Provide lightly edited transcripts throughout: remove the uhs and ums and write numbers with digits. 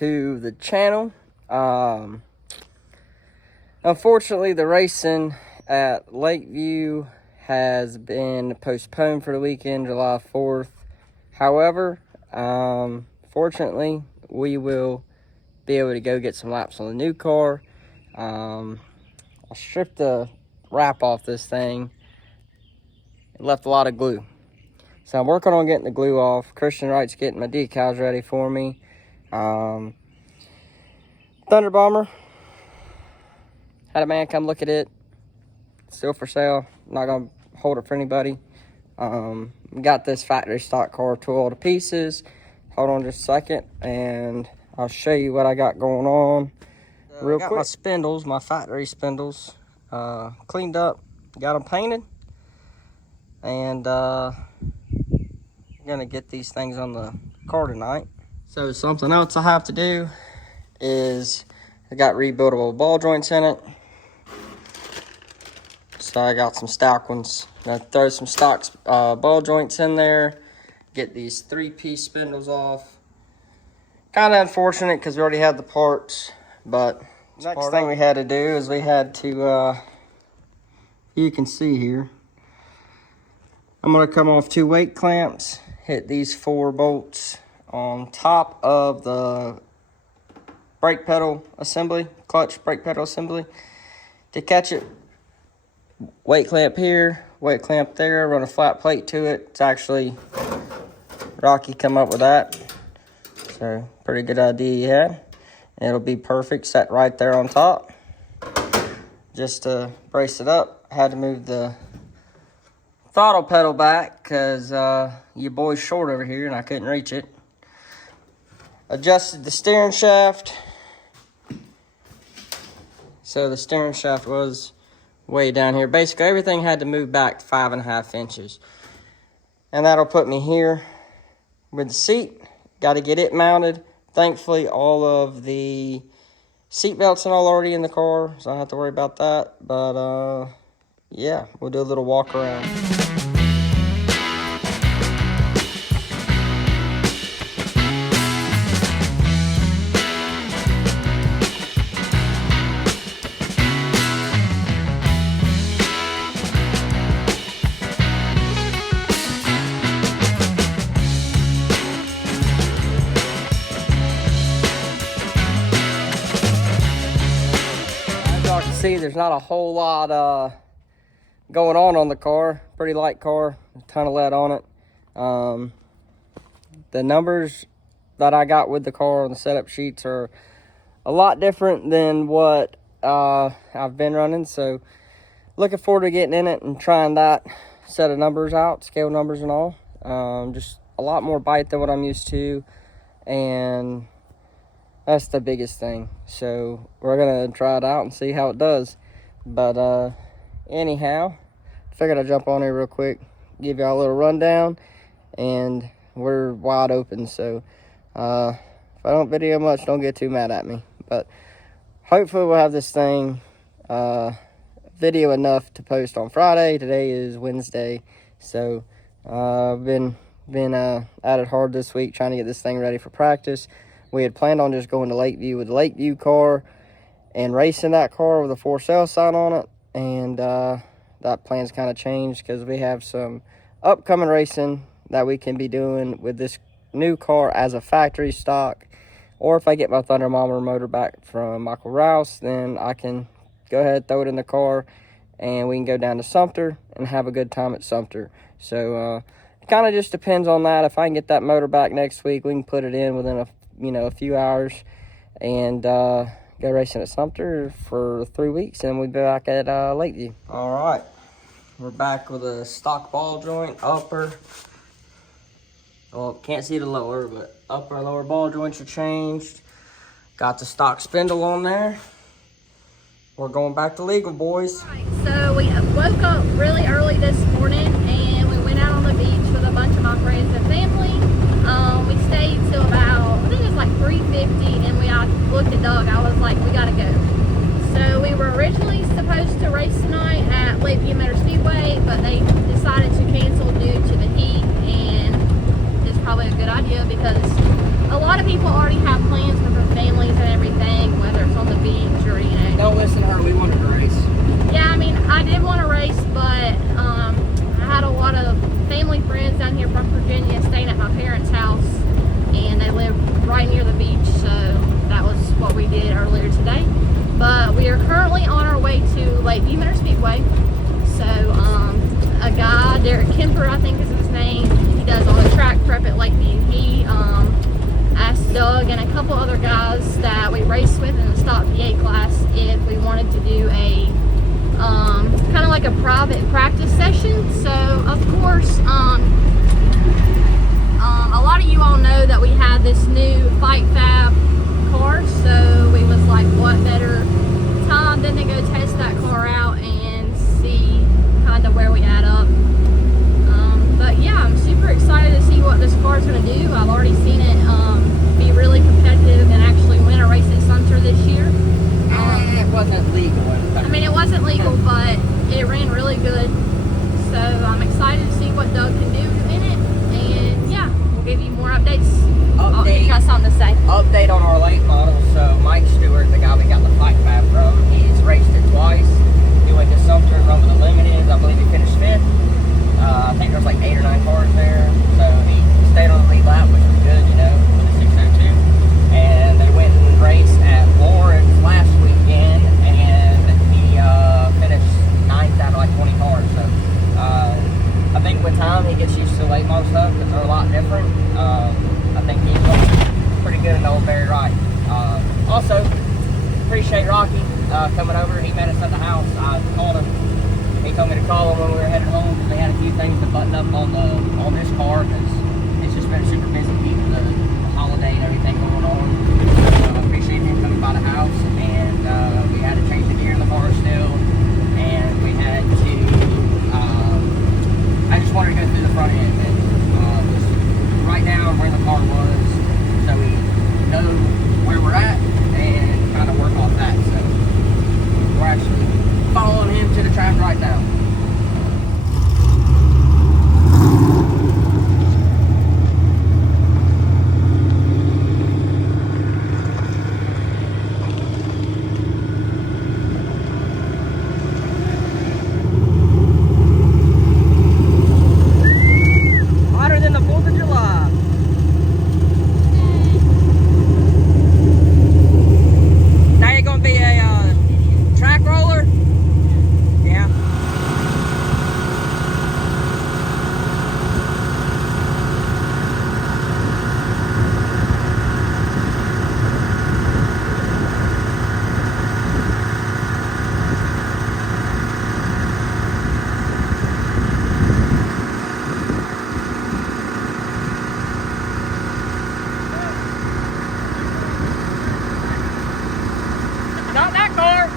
to the channel. Unfortunately, the racing at Lakeview has been postponed for the weekend, July 4th. However, fortunately, we will be able to go get some laps on the new car. I stripped the wrap off this thing. It left a lot of glue. So I'm working on getting the glue off. Christian Wright's getting my decals ready for me. Thunder Bomber. Had a man come look at it. Still for sale. Not going to hold it for anybody. Got this factory stock car to all the pieces. Hold on just a second and I'll show you what I got going on real quick. My spindles, my factory spindles, cleaned up. Got them painted. And gonna get these things on the car tonight. So something else I have to do is I got rebuildable ball joints in it. So I got some stock ones. I'm gonna throw some stock ball joints in there. Get these 3-piece spindles off. Kind of unfortunate because we already had the parts, but next thing we had to do is we had to, you can see here, I'm gonna come off 2 weight clamps, hit these 4 bolts on top of the brake pedal assembly, clutch brake pedal assembly to catch it. Weight clamp here, weight clamp there, run a flat plate to it. It's actually, Rocky come up with that. So, pretty good idea you had. And it'll be perfect, set right there on top. Just to brace it up, I had to move the throttle pedal back because your boy's short over here and I couldn't reach it. Adjusted the steering shaft. So the steering shaft was way down here. Basically everything had to move back 5.5 inches. And that'll put me here with the seat. Got to get it mounted. Thankfully all of the seat belts and all already in the car, so I don't have to worry about that. But yeah, we'll do a little walk around. As y'all can see, there's not a whole lot going on the car. Pretty light car, a ton of lead on it. The numbers that I got with the car on the setup sheets are a lot different than what I've been running, so looking forward to getting in it and trying that set of numbers out, scale numbers and all. Just a lot more bite than what I'm used to, and that's the biggest thing. So we're gonna try it out and see how it does. But anyhow, figured I'd jump on here real quick, give y'all a little rundown, and we're wide open, so if I don't video much, don't get too mad at me. But hopefully we'll have this thing video enough to post on Friday. Today is Wednesday, so I've been at it hard this week trying to get this thing ready for practice. We had planned on just going to Lakeview with the Lakeview car and racing that car with a for sale sign on it, and that plan's kind of changed because we have some upcoming racing that we can be doing with this new car as a factory stock. Or if I get my Thunder Bomber motor back from Michael Rouse, then I can go ahead, throw it in the car, and we can go down to Sumter and have a good time at Sumter. So it kind of just depends on that. If I can get that motor back next week, we can put it in within a few hours and go racing at Sumter for 3 weeks, and we'll be back at Lakeview. All right, we're back with a stock ball joint, upper. Well, can't see the lower, but upper and lower ball joints are changed. Got the stock spindle on there. We're going back to legal, boys. All right, so we woke up really early this morning and we went out on the beach with a bunch of my friends and family. We stayed till about, I think it was like 3:50, and I looked at Doug. I was like, we gotta go. So we were originally supposed to race tonight at Lakeview Motor Speedway, but they decided to cancel due to the heat, and it's probably a good idea because a lot of people already have plans for families and everything, whether it's on the beach or, you know. Don't listen to her. We wanted to race. Yeah, I mean, I did want to race, but I had a lot of family friends down here from Virginia staying at my parents' house, and they live right near the beach, so that was what we did earlier today. But we are currently on our way to Lakeview Motor Speedway. So a guy, Derek Kemper, I think is his name, he does all the track prep at Lakeview. He asked Doug and a couple other guys that we race with in the stock V8 class if we wanted to do a kind of like a private practice session. So of course, a lot of you all know that we had this new Fight Fab car, so we was like, what better time than to go test that car out and see kind of where we add up. But yeah, I'm super excited to see what this car is going to do. I've already seen it be really competitive and actually win a race at Sumter this year. It wasn't legal. I mean, it wasn't legal, but it ran really good. So I'm excited to see what Doug can do in it. And yeah, we'll give you more updates. Oh, you got something to say? Update on our late model. So Mike Stewart, the guy we got the Fight Fab from, he's raced it twice. He went to Sumter and run with the Limiteds. I believe he finished 5th. I think there's like 8 or 9 cars there. So he stayed on the lead lap, which was good, you know, with a 602. And they went and raced at Lawrence last weekend, and he finished 9th out of like 20 cars. So I think with time he gets used to late model stuff because they're a lot different. I think he's looking pretty good in the old Barry Wright. Also, appreciate Rocky coming over. He met us at the house. I called him. He told me to call him when we were headed home because they had a few things to button up on this car because it's just been super busy with the holiday and everything going on. I appreciate him coming by the house, and we had to change the gear in the car still, and we had to. I just wanted to go through the front end and just write down where the car was so we know where we're at and kind of work off that. So we're actually following him to the track right now. Hotter than the 4th of July. Now you're going to be a track roller? Yeah. Not that car.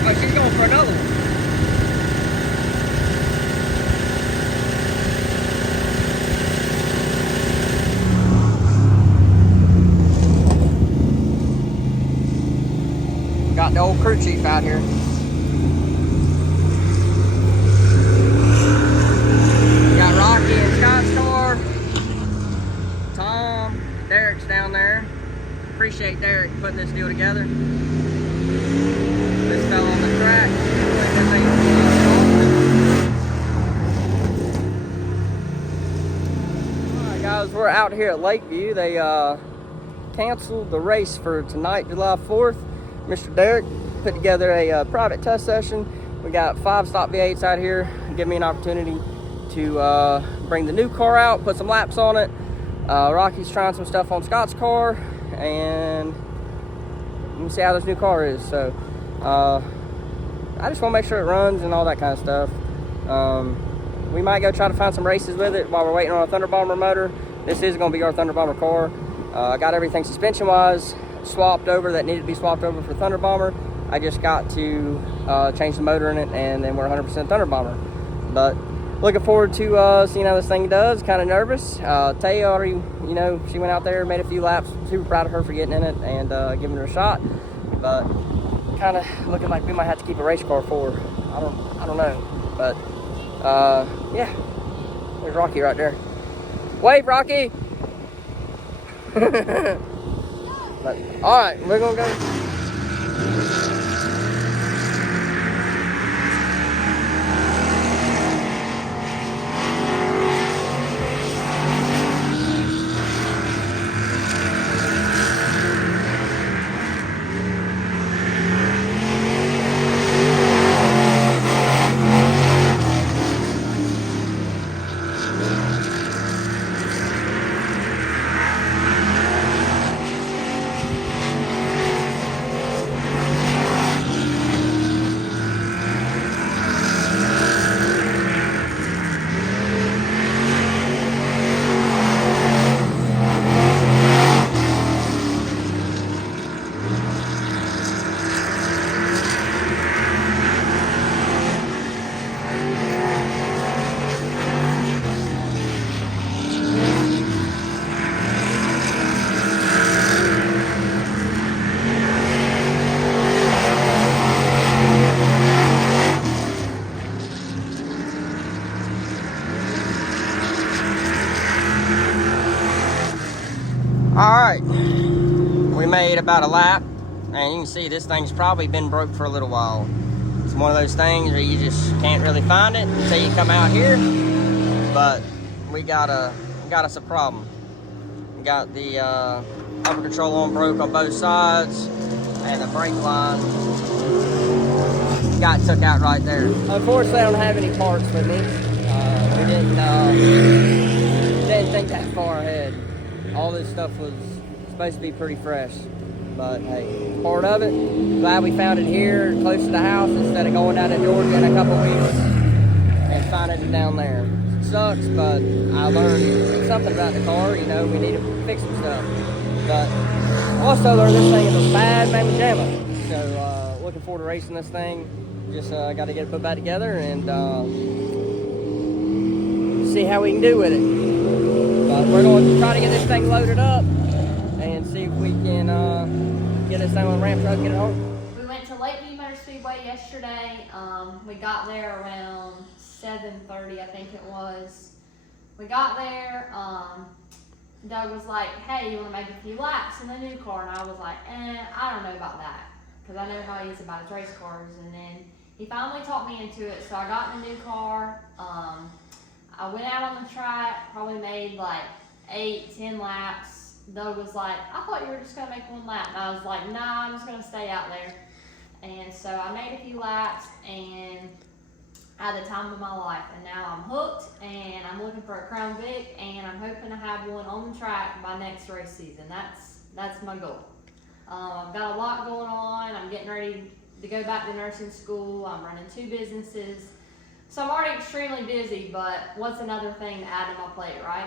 Oh, she's going for another one. Got the old crew chief out here. Got Rocky and Scott's car. Tom, Derek's down there. Appreciate Derek putting this deal together. This fell on the track. Alright guys, we're out here at Lakeview. They canceled the race for tonight, July 4th. Mr. Derek put together a private test session. We got 5 stock V8s out here. Give me an opportunity to bring the new car out, put some laps on it. Rocky's trying some stuff on Scott's car, and we'll see how this new car is. So I just want to make sure it runs and all that kind of stuff. We might go try to find some races with it while we're waiting on a Thunder Bomber motor. This is going to be our Thunder Bomber car. I got everything suspension-wise swapped over that needed to be swapped over for Thunder Bomber. I just got to change the motor in it, and then we're 100% Thunder Bomber. But looking forward to seeing how this thing does. Kind of nervous. Tay already, you know, she went out there, made a few laps. Super proud of her for getting in it and giving it a shot. But kind of looking like we might have to keep a race car for her. I don't know. But yeah, there's Rocky right there. Wave, Rocky. But all right, we're gonna go. All right, we made about a lap, and you can see this thing's probably been broke for a little while. It's one of those things where you just can't really find it until you come out here. But we got us a problem. We got the upper control arm broke on both sides, and the brake line got took out right there. Unfortunately, I don't have any parts with me. We didn't think that far ahead. All this stuff was supposed to be pretty fresh, but hey, part of it. Glad we found it here, close to the house, instead of going down to Georgia in a couple weeks and finding it down there. It sucks, but I learned something about the car. You know, we need to fix some stuff. But also learned this thing is a bad mamma jamma. So looking forward to racing this thing. Just got to get it put back together and see how we can do with it. But we're going to try to get this thing loaded up and see if we can get this thing on the ramp truck and get it home. We went to Lakeview Motor Speedway yesterday. We got there around 7:30, I think it was. We got there. Doug was like, hey, you want to make a few laps in the new car? And I was like, I don't know about that. Because I know how he is about his race cars. And then he finally talked me into it. So I got in the new car. I went out on the track, probably made like 8-10 laps. Doug was like, I thought you were just going to make one lap. And I was like, nah, I'm just going to stay out there. And so I made a few laps and I had the time of my life. And now I'm hooked and I'm looking for a Crown Vic and I'm hoping to have one on the track by next race season. That's my goal. I've got a lot going on. I'm getting ready to go back to nursing school. I'm running 2 businesses. So I'm already extremely busy, but what's another thing to add to my plate, right?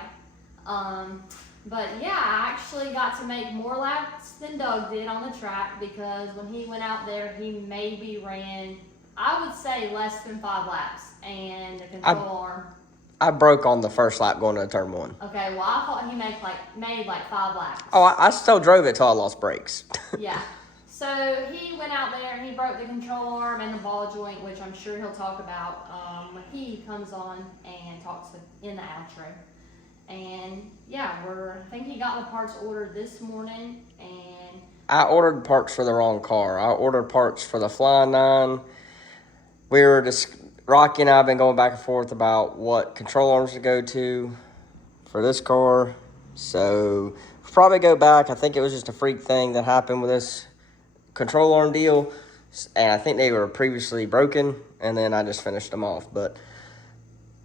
But yeah, I actually got to make more laps than Doug did on the track because when he went out there, he maybe ran, I would say, less than 5 laps. And the control arm. I broke on the first lap going to turn 1. Okay, well, I thought he made like 5 laps. Oh, I still drove it till I lost brakes. Yeah. So he went out there and he broke the control arm and the ball joint, which I'm sure he'll talk about when he comes on and talks in the outro. And yeah, I think he got the parts ordered this morning. And I ordered parts for the wrong car. I ordered parts for the Flying 9. We were just, Rocky and I have been going back and forth about what control arms to go to for this car. So we'll probably go back. I think it was just a freak thing that happened with this control arm deal, and I think they were previously broken, and then I just finished them off. But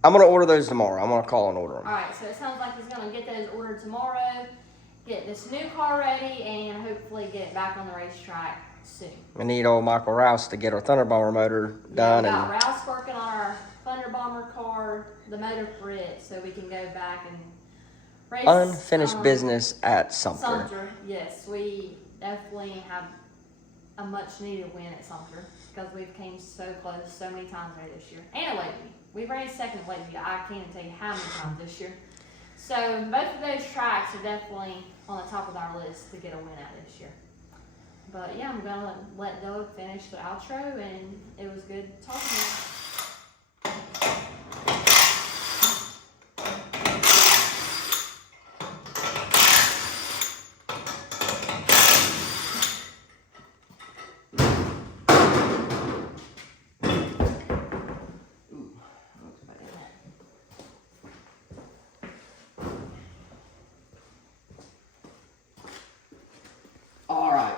I'm going to order those tomorrow. I'm going to call and order them. All right, so it sounds like he's going to get those ordered tomorrow, get this new car ready, and hopefully get it back on the racetrack soon. We need old Michael Rouse to get our Thunder Bomber motor done. We got Rouse working on our Thunder Bomber car, the motor for it, so we can go back and race. Unfinished business at Sumter. Yes, we definitely have a much needed win at Sumter because we've came so close so many times already this year. And at Lakeview. We ran second at Lakeview. I can't even tell you how many times this year. So both of those tracks are definitely on the top of our list to get a win out this year. But yeah, I'm gonna let Doug finish the outro, and it was good talking to you.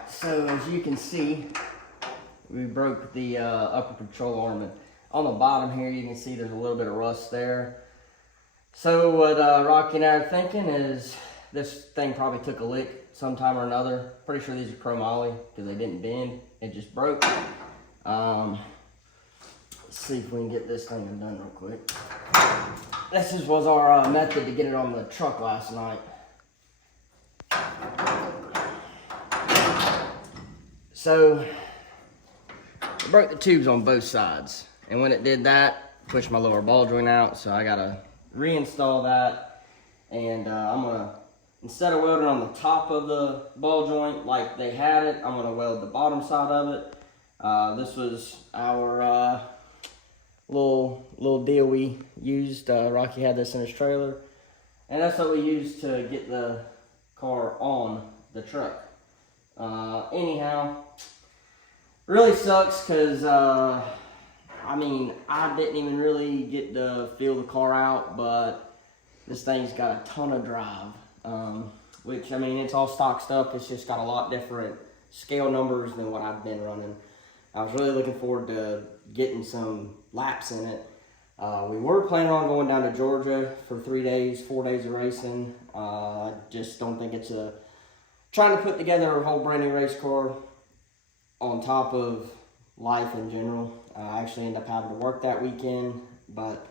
So as you can see, we broke the upper control arm, and on the bottom here you can see there's a little bit of rust there. So what Rocky and I are thinking is this thing probably took a lick sometime or another. Pretty sure these are chromoly because they didn't bend, it just broke. Let's see if we can get this thing undone real quick. This was our method to get it on the truck last night. So, it broke the tubes on both sides. And when it did that, pushed my lower ball joint out. So I gotta reinstall that. And I'm gonna, instead of welding on the top of the ball joint like they had it, I'm gonna weld the bottom side of it. This was our little deal we used. Rocky had this in his trailer. And that's what we used to get the car on the truck. Anyhow, really sucks because, I mean, I didn't even really get to feel the car out, but this thing's got a ton of drive, which, I mean, it's all stock stuff. It's just got a lot different scale numbers than what I've been running. I was really looking forward to getting some laps in it. We were planning on going down to Georgia for 4 days of racing. I just don't think it's trying to put together a whole brand new race car on top of life in general. I actually ended up having to work that weekend, but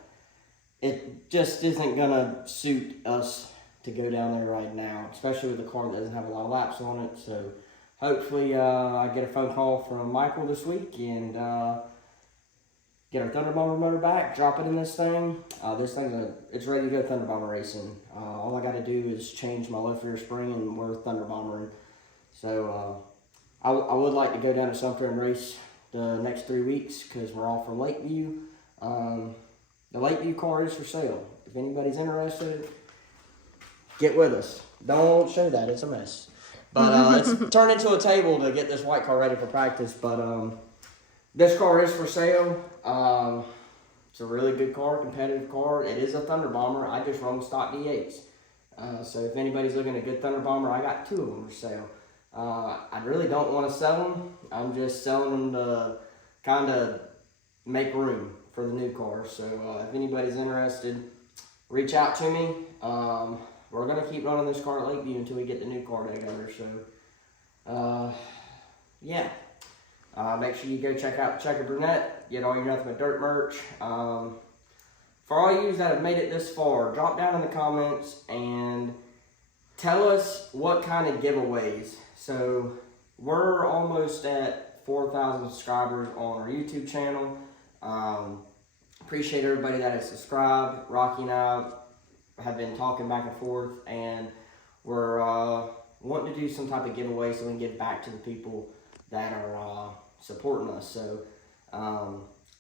it just isn't gonna suit us to go down there right now, especially with a car that doesn't have a lot of laps on it. So hopefully I get a phone call from Michael this week and get our Thunder Bomber motor back, drop it in this thing. This thing's it's ready to go Thunder Bomber racing. All I got to do is change my low rear spring and we're Thunder Bombering. So I would like to go down to Sumter and race the next 3 weeks because we're all from Lakeview. The Lakeview car is for sale. If anybody's interested, get with us. Don't show that, it's a mess. But it's turned into a table to get this white car ready for practice. But this car is for sale. It's a really good car, competitive car. It is a Thunder Bomber. I just run stock D8s. So if anybody's looking at a good Thunder Bomber, I got 2 of them for sale. I really don't want to sell them. I'm just selling them to kind of make room for the new car. So if anybody's interested, reach out to me. We're going to keep running this car at Lakeview until we get the new car together. So, yeah. Make sure you go check out Checker Brunette, get all your Nothing But Dirt merch. For all you that have made it this far, drop down in the comments and tell us what kind of giveaways. So we're almost at 4,000 subscribers on our YouTube channel. Appreciate everybody that has subscribed. Rocky and I have been talking back and forth, and we're wanting to do some type of giveaway so we can get back to the people that are supporting us. So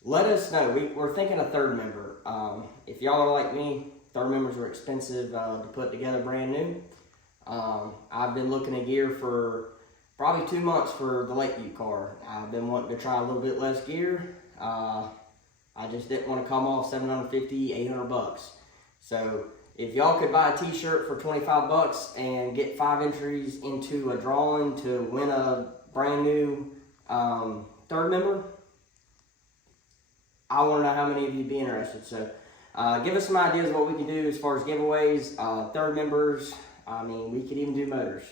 let us know. We're thinking a third member. If y'all are like me, third members are expensive to put together brand new. I've been looking at gear for probably 2 months for the Lakeview car. I've been wanting to try a little bit less gear. I just didn't want to come off $750, $800. So if y'all could buy a t-shirt for 25 bucks and get 5 entries into a drawing to win a brand new third member, I want to know how many of you would be interested. So give us some ideas of what we can do as far as giveaways, third members. I mean, we could even do motors.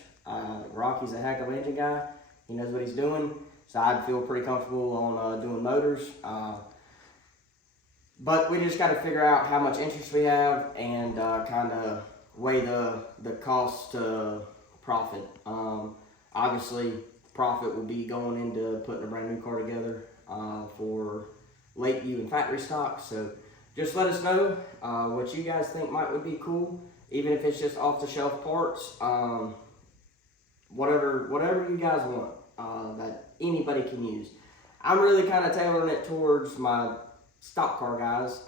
Rocky's a heck of an engine guy. He knows what he's doing. so I'd feel pretty comfortable on doing motors. But we just got to figure out how much interest we have and kind of weigh the cost to profit. Obviously, profit will be going into putting a brand new car together for Lakeview and factory stock. So just let us know what you guys think would be cool, even if it's just off the shelf parts. Whatever you guys want that anybody can use. I'm really kind of tailoring it towards my stock car guys.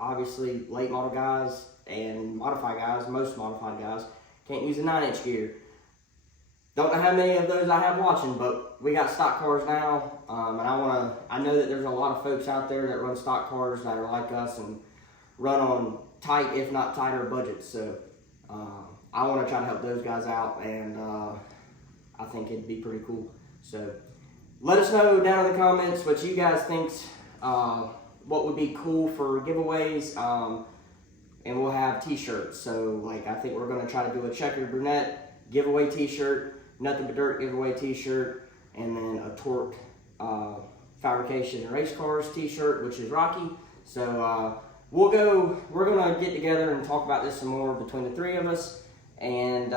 Obviously, late model guys and modified guys, most modified guys, can't use a 9-inch gear. Don't know how many of those I have watching, but we got stock cars now, and I know that there's a lot of folks out there that run stock cars that are like us and run on tight, if not tighter budgets. So I want to try to help those guys out, and I think it'd be pretty cool. So let us know down in the comments what you guys think, what would be cool for giveaways, and we'll have t-shirts. So like, I think we're going to try to do a checkered brunette giveaway t-shirt, Nothing But Dirt giveaway t-shirt, and then a Torque Fabrication and Race Cars t-shirt, which is Rocky. So we're going to get together and talk about this some more between the three of us, and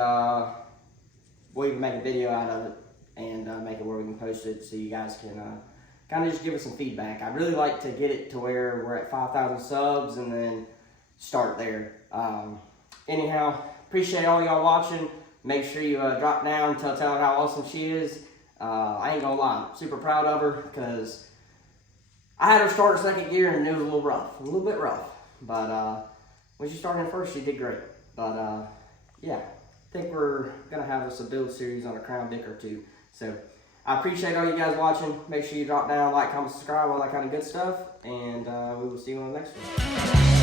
we'll even make a video out of it and make it where we can post it so you guys can kind of just give us some feedback. I'd really like to get it to where we're at 5,000 subs and then start there. Anyhow, appreciate all y'all watching. Make sure you drop down and tell her how awesome she is. I ain't gonna lie, I'm super proud of her because I had her start second gear and it was a little bit rough. But when she started in first, she did great. But yeah, I think we're gonna have us a build series on a Crown Vic or two. So I appreciate all you guys watching. Make sure you drop down, like, comment, subscribe, all that kind of good stuff. And we will see you on the next one.